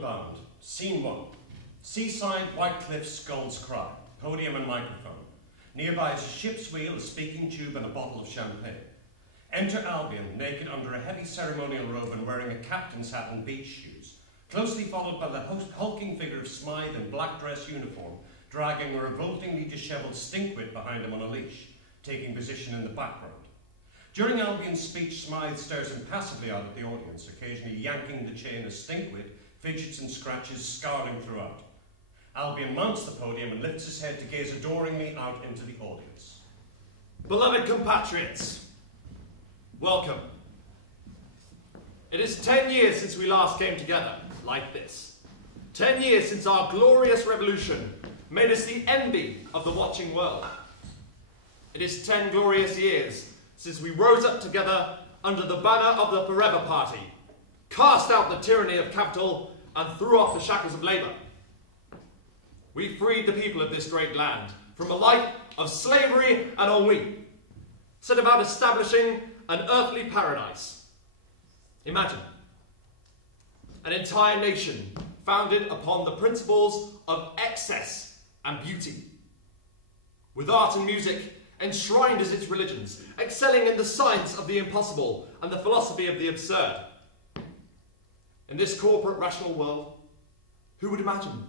Unbound, Scene 1. Seaside, White Cliffs, Scold's Cry, podium and microphone. Nearby is a ship's wheel, a speaking tube and a bottle of champagne. Enter Albion, naked under a heavy ceremonial robe and wearing a captain's hat and beach shoes, closely followed by the hulking figure of Smythe in black dress uniform, dragging a revoltingly dishevelled stinkwit behind him on a leash, taking position in the background. During Albion's speech, Smythe stares impassively out at the audience, occasionally yanking the chain as stinkwit fidgets and scratches, scowling throughout. Albion mounts the podium and lifts his head to gaze adoringly out into the audience. Beloved compatriots, welcome. It is 10 years since we last came together, like this. 10 years since our glorious revolution made us the envy of the watching world. It is 10 glorious years since we rose up together under the banner of the Forever Party, cast out the tyranny of capital and threw off the shackles of labour. We freed the people of this great land from a life of slavery and ennui, set about establishing an earthly paradise. Imagine an entire nation founded upon the principles of excess and beauty, with art and music enshrined as its religions, excelling in the science of the impossible and the philosophy of the absurd. In this corporate rational world, who would imagine?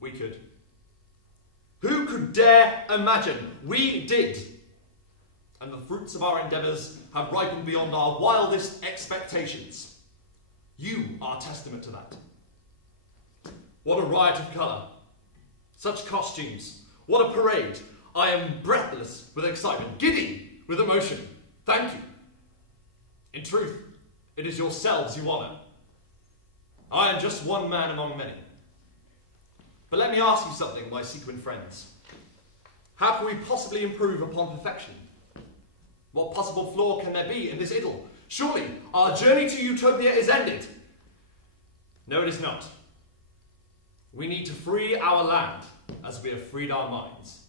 We could. Who could dare imagine? We did. And the fruits of our endeavours have ripened beyond our wildest expectations. You are testament to that. What a riot of colour. Such costumes. What a parade. I am breathless with excitement, giddy with emotion. Thank you. In truth, it is yourselves you honour. I am just one man among many. But let me ask you something, my sequin friends. How can we possibly improve upon perfection? What possible flaw can there be in this idyll? Surely our journey to utopia is ended. No, it is not. We need to free our land as we have freed our minds.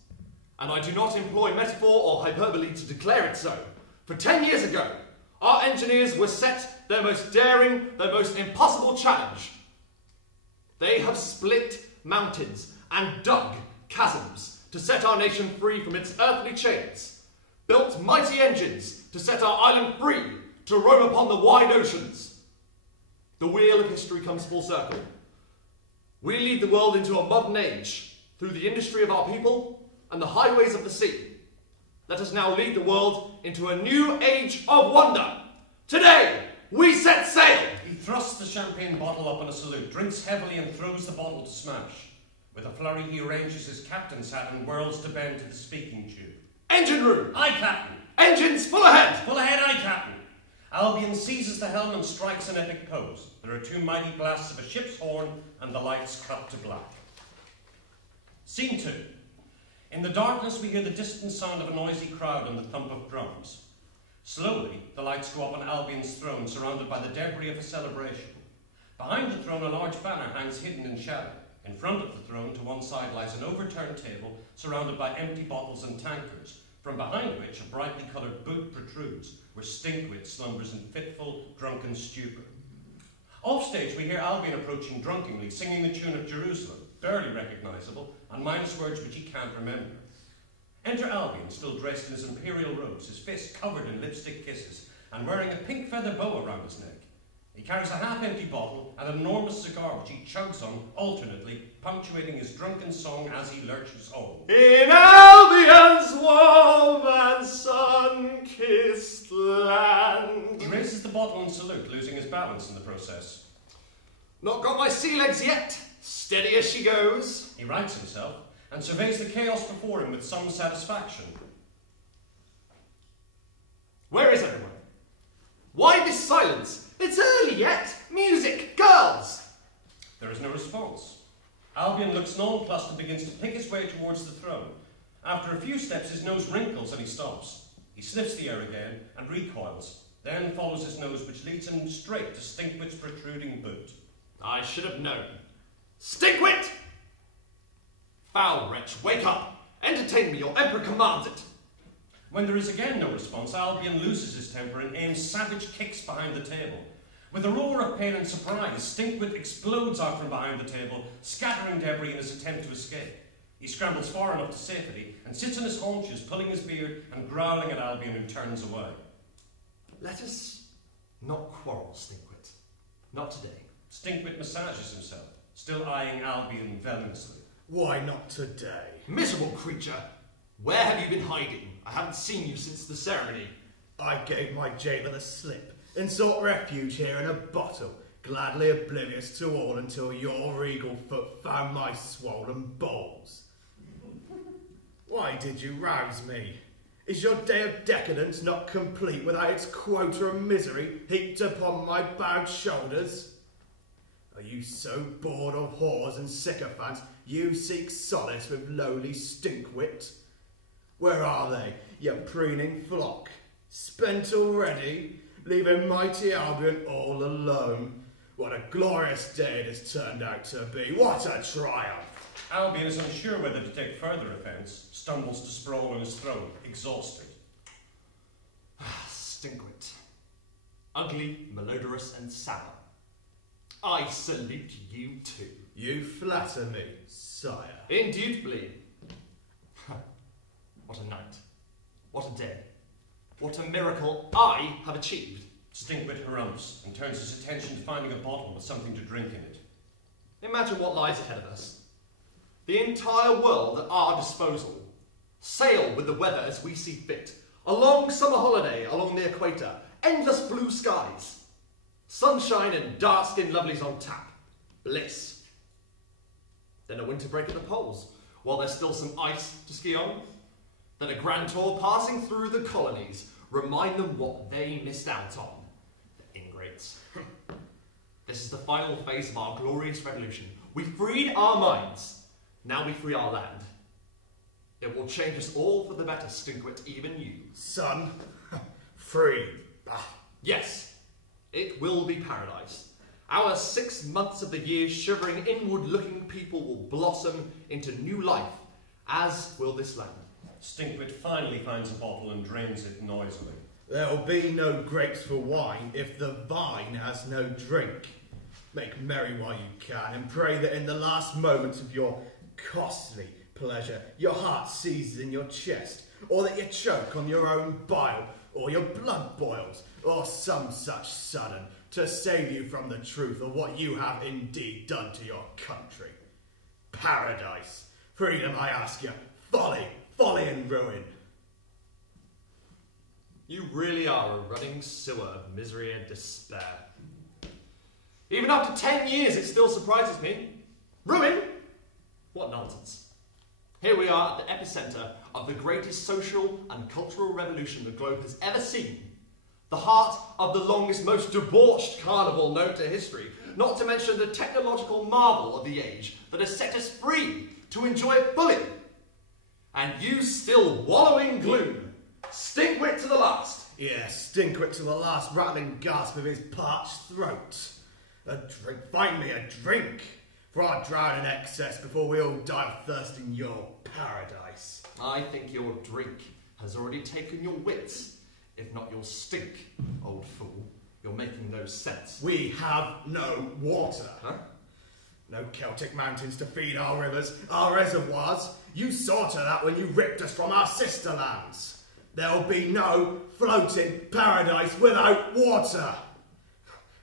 And I do not employ metaphor or hyperbole to declare it so. For 10 years ago, our engineers were set their most daring, their most impossible challenge. They have split mountains and dug chasms to set our nation free from its earthly chains, built mighty engines to set our island free to roam upon the wide oceans. The wheel of history comes full circle. We lead the world into a modern age through the industry of our people and the highways of the sea. Let us now lead the world into a new age of wonder. Today, we set sail! He thrusts the champagne bottle up in a salute, drinks heavily and throws the bottle to smash. With a flurry, he arranges his captain's hat and whirls to bend to the speaking tube. Engine room! Aye, Captain! Engines full ahead! Full ahead, aye, Captain! Albion seizes the helm and strikes an epic pose. There are two mighty blasts of a ship's horn and the lights cut to black. Scene 2. In the darkness, we hear the distant sound of a noisy crowd and the thump of drums. Slowly, the lights go up on Albion's throne, surrounded by the debris of a celebration. Behind the throne, a large banner hangs hidden in shadow. In front of the throne, to one side, lies an overturned table, surrounded by empty bottles and tankards, from behind which a brightly coloured boot protrudes, where Stinkwit slumbers in fitful, drunken stupor. Offstage, we hear Albion approaching drunkenly, singing the tune of Jerusalem, barely recognisable, and minus words which he can't remember. Enter Albion, still dressed in his imperial robes, his face covered in lipstick kisses, and wearing a pink feather boa around his neck. He carries a half-empty bottle and an enormous cigar which he chugs on, alternately, punctuating his drunken song as he lurches home. In Albion's warm and sun-kissed land. He raises the bottle in salute, losing his balance in the process. Not got my sea legs yet. Steady as she goes. He rights himself and surveys the chaos before him with some satisfaction. Where is everyone? Why this silence? It's early yet. Music, girls. There is no response. Albion looks nonplussed and begins to pick his way towards the throne. After a few steps, his nose wrinkles and he stops. He sniffs the air again and recoils, then follows his nose, which leads him straight to Stinkwit's protruding boot. I should have known. Stinkwit! Foul wretch, wake up! Entertain me, your emperor commands it! When there is again no response, Albion loses his temper and aims savage kicks behind the table. With a roar of pain and surprise, Stinkwit explodes out from behind the table, scattering debris in his attempt to escape. He scrambles far enough to safety and sits on his haunches, pulling his beard and growling at Albion, who turns away. Let us not quarrel, Stinkwit. Not today. Stinkwit massages himself, still eyeing Albion venomously. Why not today? Miserable creature! Where have you been hiding? I haven't seen you since the ceremony. I gave my jailer the slip and sought refuge here in a bottle, gladly oblivious to all until your regal foot found my swollen balls. Why did you rouse me? Is your day of decadence not complete without its quota of misery heaped upon my bowed shoulders? Are you so bored of whores and sycophants you seek solace with lowly Stinkwit? Where are they, your preening flock? Spent already, leaving mighty Albion all alone. What a glorious day it has turned out to be. What a triumph! Albion is unsure whether to take further offence, stumbles to sprawl on his throne, exhausted. Stinkwit. Ugly, malodorous, and sour. I salute you too. You flatter me, sire. Indubitably. What a night. What a day. What a miracle I have achieved. Stinkwit harumphs and turns his attention to finding a bottle with something to drink in it. Imagine what lies ahead of us. The entire world at our disposal. Sail with the weather as we see fit. A long summer holiday along the equator. Endless blue skies. Sunshine and dark-skinned lovelies on tap. Bliss. Then a winter break at the poles, while there's still some ice to ski on. Then a grand tour passing through the colonies. Remind them what they missed out on. The ingrates. This is the final phase of our glorious revolution. We freed our minds. Now we free our land. It will change us all for the better, Stinkwit, even you. Son, free. Bah. Yes, it will be paradise. Our 6 months of the year shivering inward-looking people will blossom into new life, as will this land. Stinkwit finally finds a bottle and drains it noisily. There'll be no grapes for wine if the vine has no drink. Make merry while you can, and pray that in the last moments of your costly pleasure, your heart seizes in your chest, or that you choke on your own bile, or your blood boils, or some such sudden, to save you from the truth of what you have indeed done to your country. Paradise, freedom, I ask you, folly, folly and ruin. You really are a running sewer of misery and despair. Even after 10 years, it still surprises me. Ruin? What nonsense. Here we are at the epicentre of the greatest social and cultural revolution the globe has ever seen. The heart of the longest, most debauched carnival known to history, not to mention the technological marvel of the age that has set us free to enjoy it fully. And you still wallow in gloom. Stinkwit to the last. Yes, Stinkwit to the last rattling gasp of his parched throat. A drink, find me a drink, for I'll drown in excess before we all die of thirst in your paradise. I think your drink has already taken your wits, if not your stink, old fool. You're making no sense. We have no water. Huh? No Celtic mountains to feed our rivers, our reservoirs. You saw to that when you ripped us from our sister lands. There'll be no floating paradise without water.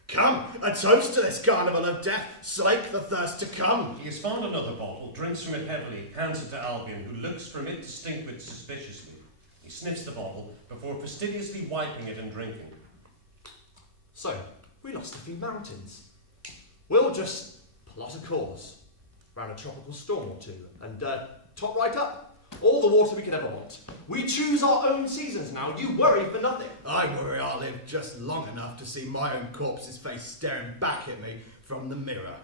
Come, a toast to this carnival of death, slake the thirst to come. He has found another bottle, drinks from it heavily, hands it to Albion, who looks from it to Stinkwit suspiciously. He sniffs the bottle before fastidiously wiping it and drinking. So, we lost a few mountains. We'll just plot a course round a tropical storm or two and top right up. All the water we could ever want. We choose our own seasons now. You worry for nothing. I worry I'll live just long enough to see my own corpse's face staring back at me from the mirror.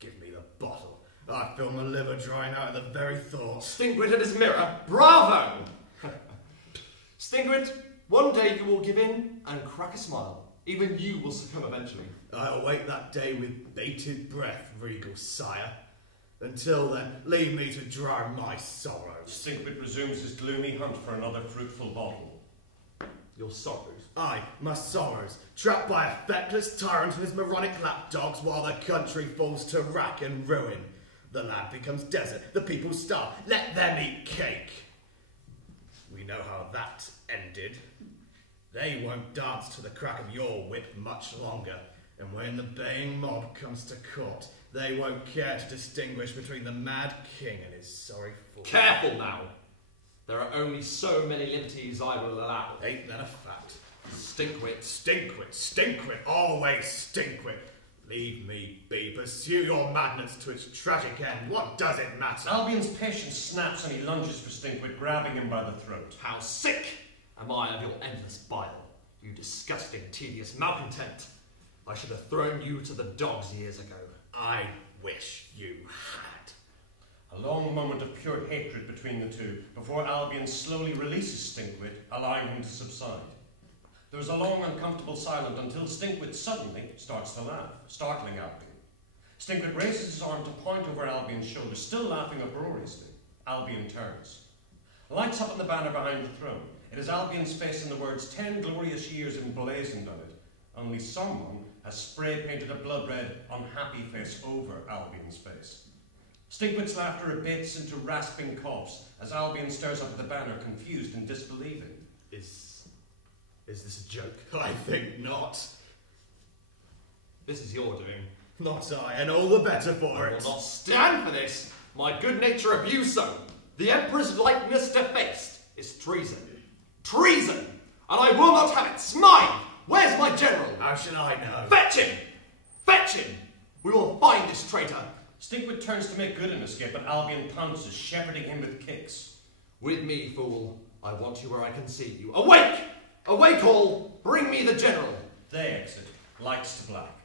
Give me the bottle. I feel my liver drying out at the very thought. Stinkwit at his mirror. Bravo! Stinkwit, one day you will give in and crack a smile. Even you will succumb eventually. I await that day with bated breath, regal sire. Until then, leave me to drown my sorrows. Stinkwit resumes his gloomy hunt for another fruitful bottle. Your sorrows. Aye, my sorrows, trapped by a feckless tyrant and his moronic lapdogs while the country falls to rack and ruin. The land becomes desert, the people starve, let them eat cake. We know how that ended. They won't dance to the crack of your whip much longer, and when the baying mob comes to court, they won't care to distinguish between the mad king and his sorry fool. Careful now! There are only so many liberties I will allow. Ain't that a fact? Stinkwit. Stinkwit, stinkwit, always stinkwit. Leave me be, pursue your madness to its tragic end. What does it matter? Albion's patience snaps and he lunges for Stinkwit, grabbing him by the throat. How sick am I of your endless bile, you disgusting, tedious malcontent. I should have thrown you to the dogs years ago. I wish you had. A long moment of pure hatred between the two, before Albion slowly releases Stinkwit, allowing him to subside. There is a long, uncomfortable silence until Stinkwit suddenly starts to laugh, startling Albion. Stinkwit raises his arm to point over Albion's shoulder, still laughing uproariously. Albion turns. Lights up on the banner behind the throne. It is Albion's face and the words 10 glorious years emblazoned on it. Only someone has spray-painted a blood-red, unhappy face over Albion's face. Stinkwit's laughter abates into rasping coughs as Albion stares up at the banner, confused and disbelieving. Is this a joke? I think not. This is your doing. Not I, and all the better for I it. will not stand for this. My good nature abuse so. The Emperor's likeness defaced is treason. Treason! And I will not have it. It's mine! Where's my general? How should I know? Fetch him! Fetch him! We will find this traitor. Stinkwit turns to make good an escape, but Albion pounces, shepherding him with kicks. With me, fool. I want you where I can see you. Awake! Awake all! Bring me the general. They exit, lights to black.